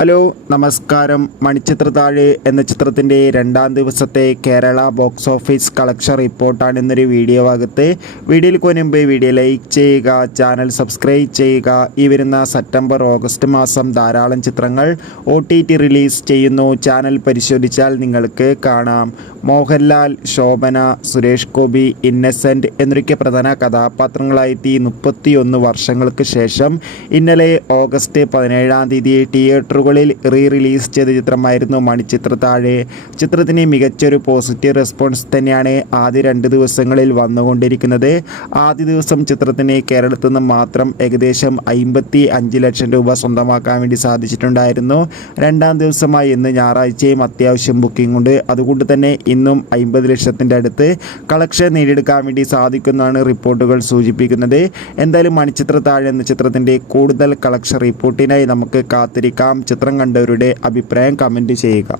Hello നമസ്കാരം. മണിച്ചിത്രത്താഴ് എന്ന ചിത്രത്തിൻ്റെ രണ്ടാം ദിവസത്തെ കേരള ബോക്സ് ഓഫീസ് കളക്ഷൻ റിപ്പോർട്ടാണ് ഇന്നൊരു വീഡിയോ ഭാഗത്ത്. വീഡിയോയിൽ മുൻപ് വീഡിയോ ലൈക്ക് ചെയ്യുക, ചാനൽ സബ്സ്ക്രൈബ് ചെയ്യുക. ഈ വരുന്ന സെപ്റ്റംബർ ഓഗസ്റ്റ് മാസം ധാരാളം ചിത്രങ്ങൾ OTT റിലീസ് ചെയ്യുന്നു. ചാനൽ പരിശോധിച്ചാൽ നിങ്ങൾക്ക് കാണാം. മോഹൻലാൽ, ശോഭന, സുരേഷ് ഗോപി, ഇന്നസെൻ്റ് എന്നൊക്കെ പ്രധാന കഥാപാത്രങ്ങളായി 31 വർഷങ്ങൾക്ക് ശേഷം ഇന്നലെ ഓഗസ്റ്റ് 17-ാം തീയതി തിയേറ്ററുകളിൽ റിലീസ് ചെയ്ത ചിത്രമായിരുന്നു മണിച്ചിത്രത്താഴ്. ചിത്രത്തിന് മികച്ചൊരു പോസിറ്റീവ് റെസ്പോൺസ് തന്നെയാണ് ആദ്യ 2 ദിവസങ്ങളിൽ വന്നുകൊണ്ടിരിക്കുന്നത്. ആദ്യ ദിവസം ചിത്രത്തിന് കേരളത്തിൽ നിന്ന് മാത്രം ഏകദേശം 55 ലക്ഷം രൂപ സ്വന്തമാക്കാൻ വേണ്ടി സാധിച്ചിട്ടുണ്ടായിരുന്നു. രണ്ടാം ദിവസമായി ഇന്ന് ഞായറാഴ്ചയും അത്യാവശ്യം ബുക്കിംഗ് ഉണ്ട്. അതുകൊണ്ട് തന്നെ ഇന്നും 50 ലക്ഷത്തിൻ്റെ അടുത്ത് കളക്ഷൻ നേടിയെടുക്കാൻ വേണ്ടി സാധിക്കുമെന്നാണ് റിപ്പോർട്ടുകൾ സൂചിപ്പിക്കുന്നത്. എന്തായാലും മണിച്ചിത്രത്താഴ് എന്ന ചിത്രത്തിൻ്റെ കൂടുതൽ കളക്ഷൻ റിപ്പോർട്ടിനായി നമുക്ക് കാത്തിരിക്കാം. ചിത്രം കണ്ടവരുടെ അഭിപ്രായം കമൻറ്റ് ചെയ്യുക.